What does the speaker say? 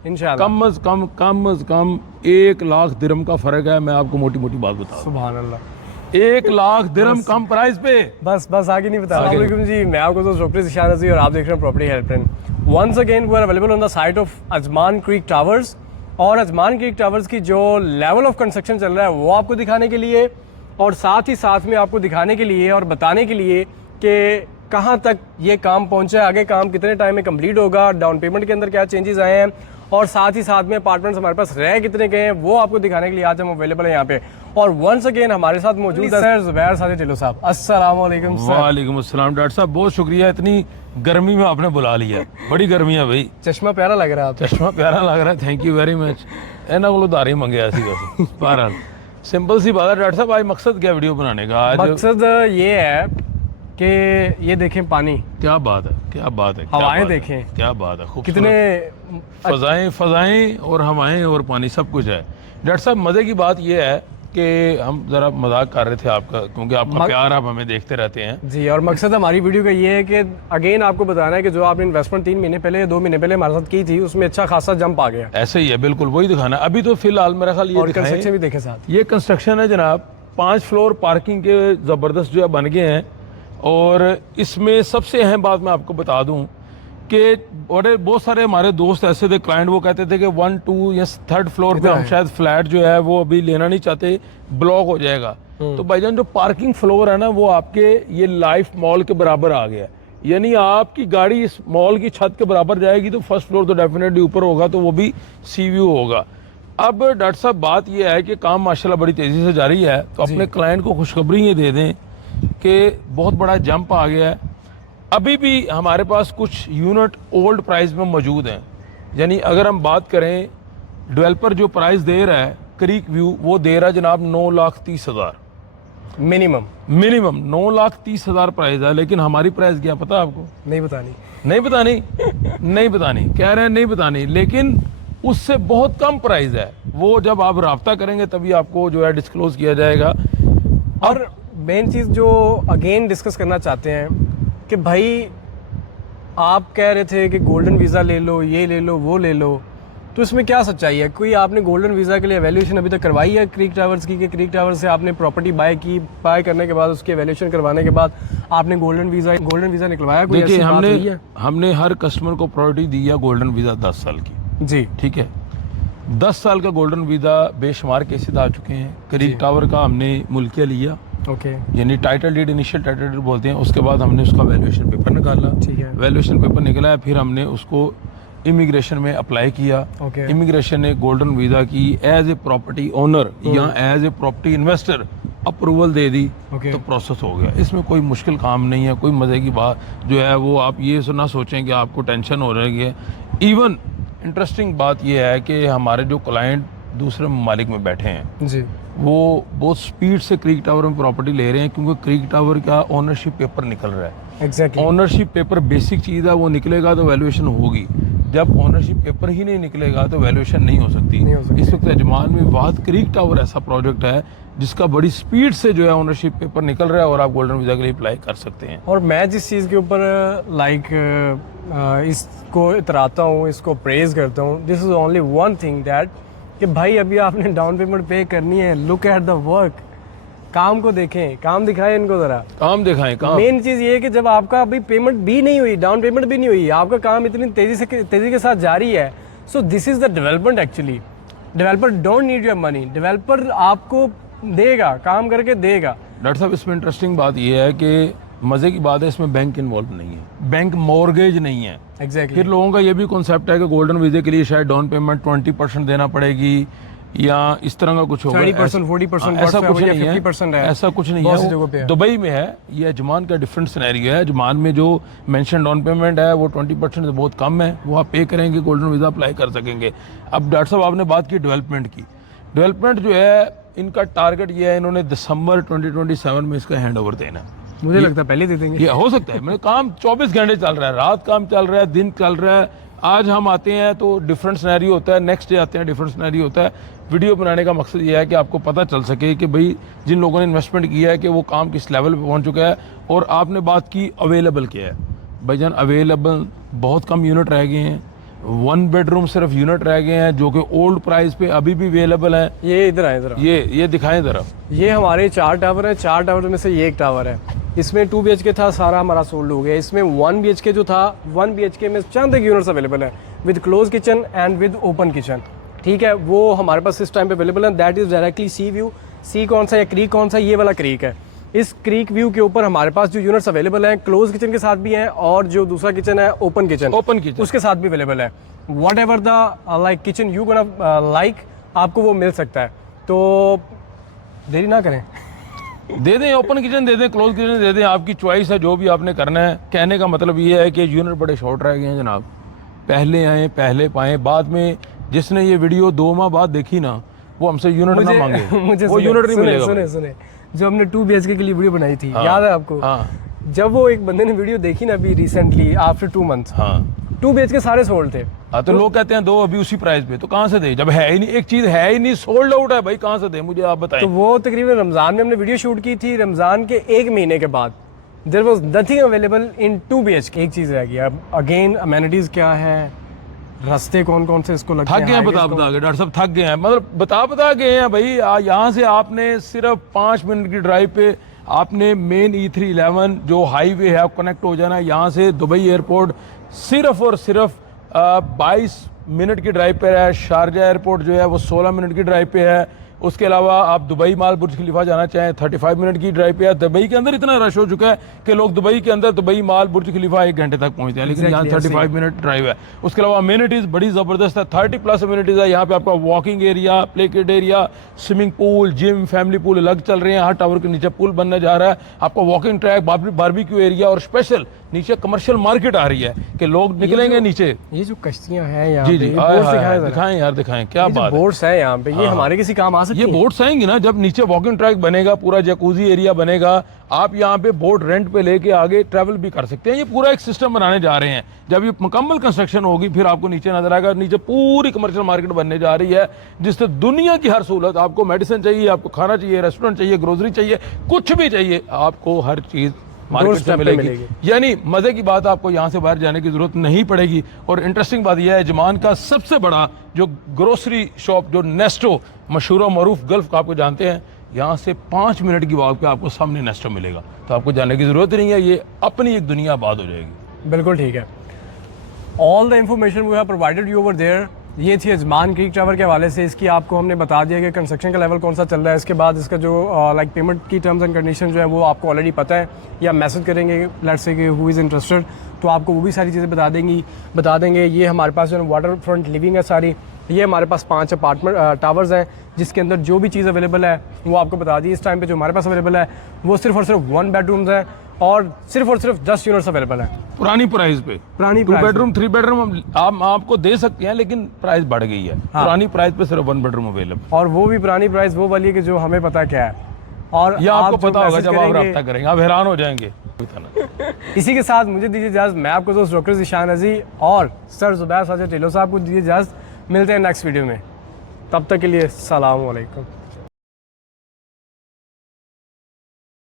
इंशाल्लाह। कम अज कम 1 लाख दिरहम का फ़र्क है। मैं आपको मोटी मोटी बात बता रहा सुभान अल्लाह। हूं। 1 लाख दिरहम कम प्राइस पे। बस आगे नहीं बता। अस्सलाम वालेकुम जी, मैं आपको दोस्त डॉक्टर ज़िशान रज़ी और आप देख रहे हैं property helpline. Once again we are available on the site of Ajman creek towers. और अजमान क्रीक टावर्स की जो लेवल ऑफ कंस्ट्रक्शन चल रहा है वो आपको दिखाने के लिए, और साथ ही साथ में आपको दिखाने के लिए और बताने के लिए कि कहाँ तक ये काम पहुँचा है, आगे काम कितने टाइम में कंप्लीट होगा, डाउन पेमेंट के अंदर क्या चेंजेस आए हैं, और साथ ही साथ में अपार्टमेंट्स हमारे पास रह कितने गए हैं, वो आपको दिखाने के लिए आज हम अवेलेबल है यहाँ पे। और वंस अगेन हमारे साथ मौजूद है सर ज़ुबैर सादिक टिल्लू साहब। अस्सलाम वालेकुम सर। वालेकुम अस्सलाम डॉक्टर साहब, बहुत शुक्रिया, इतनी गर्मी में आपने बुला लिया। बड़ी गर्मी है भाई। चश्मा प्यारा लग रहा है आपका। चश्मा प्यारा लग रहा है, थैंक यू वेरी मच। इन्होंने को उधार ही मंगे ऐसी वैसे। बहरहाल सिंपल सी बात है डॉक्टर साहब, आज मकसद क्या वीडियो बनाने का? आज मकसद ये है कि ये देखें पानी, क्या बात है, क्या बात है, हवाएं देखें, क्या बात है, खूबसूरत। कितने फजाएं और हवाएं और पानी सब कुछ है। डॉक्टर साहब मज़े की बात यह है कि हम ज़रा मजाक कर रहे थे आपका, क्योंकि आपका प्यार आप हमें देखते रहते हैं जी। और मकसद हमारी वीडियो का ये है कि अगेन आपको बताना है कि जो आपने इन्वेस्टमेंट 3 महीने पहले 2 महीने पहले हमारे साथ की थी उसमें अच्छा खासा जंप आ गया। ऐसे ही है, बिल्कुल वही दिखाना है। अभी तो फिलहाल मेरा ख्याल ये कंस्ट्रक्शन भी देखे साथ। ये कंस्ट्रक्शन है जनाब, 5 फ्लोर पार्किंग के ज़बरदस्त जो है बन गए हैं। और इसमें सबसे अहम बात मैं आपको बता दूं कि बहुत सारे हमारे दोस्त ऐसे थे, क्लाइंट, वो कहते थे कि 1, 2 या 3rd फ्लोर पे हम शायद फ्लैट जो है वो अभी लेना नहीं चाहते, ब्लॉक हो जाएगा। तो भाईजान जो पार्किंग फ्लोर है ना वो आपके ये लाइफ मॉल के बराबर आ गया। यानी आपकी गाड़ी इस मॉल की छत के बराबर जाएगी तो 1st फ्लोर तो डेफिनेटली ऊपर होगा, तो वो भी सी व्यू होगा। अब डॉक्टर साहब बात यह है कि काम माशाल्लाह बड़ी तेजी से जारी है, तो अपने क्लाइंट को खुशखबरी ये दे दें कि बहुत बड़ा जंप आ गया है। अभी भी हमारे पास कुछ यूनिट ओल्ड प्राइस में मौजूद हैं। यानी अगर हम बात करें, डेवलपर जो प्राइस दे रहा है क्रीक व्यू, वो दे रहा है जनाब 9,30,000 मिनिमम 9,30,000 प्राइस है। लेकिन हमारी प्राइस क्या पता आपको? नहीं बतानी नहीं बतानी कह रहे हैं नहीं बतानी, लेकिन उससे बहुत कम प्राइस है। वो जब आप राब्ता करेंगे तभी आपको जो है डिस्क्लोज किया जाएगा। और मेन चीज़ जो अगेन डिस्कस करना चाहते हैं कि भाई आप कह रहे थे कि गोल्डन वीज़ा ले लो, ये ले लो, वो ले लो, तो इसमें क्या सच्चाई है? कोई आपने गोल्डन वीज़ा के लिए एवेल्यूएशन अभी तक करवाई है क्रीक टावर्स की? कि क्रीक टावर्स से आपने प्रॉपर्टी बाय करने के बाद उसकी एवेल्यूएशन करवाने के बाद आपने गोल्डन वीज़ा निकलवाया? कोई देखिए, ऐसी बात हुई है? हमने हर कस्टमर को प्रायोरिटी दी है गोल्डन वीज़ा 10 साल की जी, ठीक है। 10 साल का गोल्डन वीज़ा बेशुमार केसेस आ चुके हैं। क्रीक टावर का हमने मुल्किया लिया, ओके, यानी title deed, initial title deed बोलते हैं। उसके बाद हमने उसका वैल्यूएशन पेपर निकाला, ठीक है। वैल्यूएशन पेपर निकला है, फिर हमने उसको इमिग्रेशन में अप्लाई किया। ओके। इमिग्रेशन ने गोल्डन वीज़ा की एज ए प्रॉपर्टी ओनर या as a property investor approval दे दी, ओके। तो प्रोसेस हो गया। इसमें कोई मुश्किल काम नहीं है, कोई मज़े की बात जो है वो आप ये ना सोचें कि आपको टेंशन हो रही है। इवन इंटरेस्टिंग बात यह है कि हमारे जो क्लाइंट दूसरे ममालिक में बैठे हैं जी, वो बहुत स्पीड से क्रीक टावर में प्रॉपर्टी ले रहे हैं, क्योंकि क्रीक टावर का ओनरशिप पेपर निकल रहा है। एग्जैक्टली। ओनरशिप पेपर बेसिक चीज़ है, वो निकलेगा तो वैल्यूएशन होगी। जब ओनरशिप पेपर ही नहीं निकलेगा तो वैल्यूएशन नहीं हो सकती। इस वक्त अजमान में वाहद क्रीक टावर ऐसा प्रोजेक्ट है जिसका बड़ी स्पीड से जो है ओनरशिप पेपर निकल रहा है और आप गोल्डन वीज़ा के लिए अप्लाई कर सकते हैं। और मैं जिस चीज़ के ऊपर इसको इतराता हूँ, इसको प्रेज करता हूँ, this is only one thing that कि भाई अभी आपने डाउन पेमेंट पे करनी है, लुक एट द वर्क, काम को देखें, काम दिखाएं इनको ज़रा, काम दिखाएं काम। मेन चीज़ ये है कि जब आपका अभी पेमेंट भी नहीं हुई, डाउन पेमेंट भी नहीं हुई, आपका काम इतनी तेज़ी के साथ जारी है, so this is the development actually. Developer don't need your money, developer आपको देगा, काम करके देगा। डॉक्टर साहब इसमें इंटरेस्टिंग बात यह है कि मज़े की बात है, इसमें बैंक इन्वॉल्व नहीं है, बैंक मॉर्गेज नहीं है। एग्जैक्टली। फिर लोगों का ये भी कॉन्सेप्ट है कि गोल्डन वीज़े के लिए शायद डाउन पेमेंट 20% देना पड़ेगी या इस तरह का कुछ होगा। 30%, 40%, ऐसा कुछ नहीं 50% है, ऐसा कुछ नहीं बहुत सी है। जगहों पे है। दुबई में है, ये अजमान का डिफरेंट सिनेरियो है। अजमान में जो मेंशन डाउन पेमेंट है वो 20% से बहुत कम है, वो आप पे करेंगे, गोल्डन वीज़ा अप्लाई कर सकेंगे। अब डॉक्टर साहब आपने बात की डेवलपमेंट की। डेवलपमेंट जो है इनका टारगेट ये है, इन्होंने दिसंबर 2027 में इसका हैंड ओवर देना है। मुझे लगता है पहले दे देंगे। ये हो सकता है, मेरा काम 24 घंटे चल रहा है, रात काम चल रहा है, दिन चल रहा है। आज हम आते हैं तो डिफरेंट सिनेरियो होता है, नेक्स्ट डे आते हैं डिफरेंट सिनेरियो होता है। वीडियो बनाने का मकसद ये है कि आपको पता चल सके कि भाई जिन लोगों ने इन्वेस्टमेंट किया है कि वो काम किस लेवल पे पहुंच चुका है। और आपने बात की अवेलेबल क्या है, भाईजान अवेलेबल बहुत कम यूनिट रह गए हैं। 1 बेडरूम सिर्फ यूनिट रह गए हैं जो कि ओल्ड प्राइस पे अभी भी अवेलेबल है। ये इधर आए, इधर ये दिखाएं ज़रा। ये हमारे 4 टावर है, 4 टावर में से ये एक टावर है। इसमें 2 BHK था, सारा हमारा सोल्ड हो गया। इसमें 1 BHK जो था, 1 BHK में चंद एक यूनिट्स अवेलेबल है with close kitchen and with open kitchen. ठीक है, वो हमारे पास इस टाइम पे अवेलेबल है। That is directly sea view. See कौन सा या क्रीक कौन सा? ये वाला क्रीक है। इस क्रीक व्यू के ऊपर हमारे पास जो यूनिट्स अवेलेबल हैं क्लोज किचन के साथ भी हैं, और जो दूसरा किचन है ओपन किचन उसके साथ भी अवेलेबल है। What ever the like kitchen you gonna like, आपको वो मिल सकता है। तो देरी ना करें, दे दें, ओपन किचन दे दें, क्लोज किचन दे दें, आपकी चॉइस है जो भी आपने करना है। कहने का मतलब ये है कि यूनिट बड़े शॉर्ट रह गए हैं जनाब। पहले आए पहले पाएँ, बाद में जिसने ये वीडियो 2 माह बाद देखी ना वो हमसे यूनिट ना मांगे, मुझे वो यूनिट नहीं मिलेगा। सुने जो हमने 2 BHK के लिए वीडियो बनाई थी, याद है आपको? जब वो एक बंदे ने वीडियो देखी ना अभी रिसेंटली आफ्टर 2 मंथ्स, 2 BHK सारे सोल्ड थे। तो लोग कहते हैं दो अभी उसी प्राइस पे, तो कहाँ से दे जब है ही नहीं, एक चीज है ही नहीं, सोल्ड आउट है भाई, कहाँ से दे मुझे आप बताएं। तो वो तकरीबन रमजान में हमने वीडियो शूट की थी, रमजान के 1 महीने के बाद there was nothing available in 2 BHK। एक चीज रह गई। अब अगेन अमेनिटीज क्या है, रास्ते कौन कौन से इसको लगते हैं, थक गए हैं बता के डॉक्टर साहब, थक गए हैं, मतलब बता गए हैं भाई। यहाँ से आपने सिर्फ 5 मिनट की ड्राइव पे आपने मेन E311 जो हाईवे है कनेक्ट हो जाना। यहाँ से दुबई एयरपोर्ट सिर्फ और सिर्फ 22 मिनट की ड्राइव पे है। शारजा एयरपोर्ट जो है वो 16 मिनट की ड्राइव पे है। उसके अलावा आप दुबई माल बुर्ज खलीफा जाना चाहें 35 मिनट की ड्राइव पे है। दुबई के अंदर इतना रश हो चुका है कि लोग दुबई के अंदर दुबई माल बुर्ज खलीफा 1 घंटे तक पहुंचते हैं, लेकिन यहाँ 35 मिनट ड्राइव है। उसके अलावा अमेनिटीज बड़ी ज़बरदस्त है, 30+ अमेनिटीज है। यहाँ पे आपका walking area, play kit area, swimming pool, gym, family pool अलग चल रहे हैं। हर टावर के नीचे पूल बनने जा रहा है। आपका वॉकिंग ट्रैक, बारबेक्यू एरिया, और स्पेशल नीचे कमर्शियल मार्केट आ रही है कि लोग निकलेंगे नीचे। ये जो कश्तियां हैं यहाँ जी पे, जी दिखाएं यार, दिखाएं क्या बात है। बोट्स हैं यहाँ पे, ये हमारे किसी काम आ सकती ये बोट्स आएंगी ना जब नीचे वॉकिंग ट्रैक बनेगा, पूरा जकूजी एरिया बनेगा, आप यहाँ पे बोट रेंट पे लेके आगे ट्रैवल भी कर सकते हैं। ये पूरा एक सिस्टम बनाने जा रहे हैं। जब ये मुकम्मल कंस्ट्रक्शन होगी फिर आपको नीचे नजर आएगा। नीचे पूरी कमर्शियल मार्केट बनने जा रही है जिससे दुनिया की हर सहूलत, आपको मेडिसिन चाहिए, आपको खाना चाहिए, रेस्टोरेंट चाहिए, ग्रोसरी चाहिए, कुछ भी चाहिए, आपको हर चीज मार्केट से मिलेगी। यानी मजे की बात, आपको यहाँ से बाहर जाने की जरूरत नहीं पड़ेगी। और इंटरेस्टिंग बात यह है, अजमान का सबसे बड़ा जो ग्रोसरी शॉप जो नेस्टो, मशहूर और मरूफ गल्फ का, आपको जानते हैं, यहाँ से 5 मिनट की वॉक पे आपको सामने नेस्टो मिलेगा। तो आपको जाने की जरूरत नहीं है, ये अपनी एक दुनिया आबाद हो जाएगी। बिल्कुल ठीक है। All the information we have provided you over there. ये थी अजमान क्रीक टावर के हवाले से। इसकी आपको हमने बता दिया कि कंस्ट्रक्शन का लेवल कौन सा चल रहा है। इसके बाद इसका जो लाइक पेमेंट की टर्म्स एंड कंडीशन जो है वो आपको ऑलरेडी पता है, या मैसेज करेंगे लेट्स से कि हु इज़ इंटरेस्टेड, तो आपको वो भी सारी चीज़ें बता देंगे। ये हमारे पास जो है वाटर फ्रंट लिविंग है सारी। ये हमारे पास 5 अपार्टमेंट टावर्स हैं जिसके अंदर जो भी चीज़ अवेलेबल है वो आपको बता दी। इस टाइम पे जो हमारे पास अवेलेबल है वो सिर्फ और सिर्फ 1 बेडरूम्स हैं और सिर्फ 10 यूनिट्स अवेलेबल है पुरानी प्राइस पे। पुरानी 2 बेडरूम 3 बेडरूम आप आपको दे सकते हैं, लेकिन प्राइस बढ़ गई है। पुरानी प्राइस पे सिर्फ 1 बेडरूम अवेलेबल, और वो भी पुरानी प्राइस वो वाली है कि जो हमें पता क्या है, और ये आपको पता होगा जब आप रब्ता करेंगे, आप हैरान हो जाएंगे। इसी के साथ मुझे दीजिए इजाज़त। मैं आपको दोस्त डॉक्टर ज़ीशान रज़ी और सर ज़ुबैर साजिद टिलो साहब को दीजिए इजाज़त। मिलते हैं नेक्स्ट वीडियो में, तब तक के लिए अस्सलाम वालेकुम।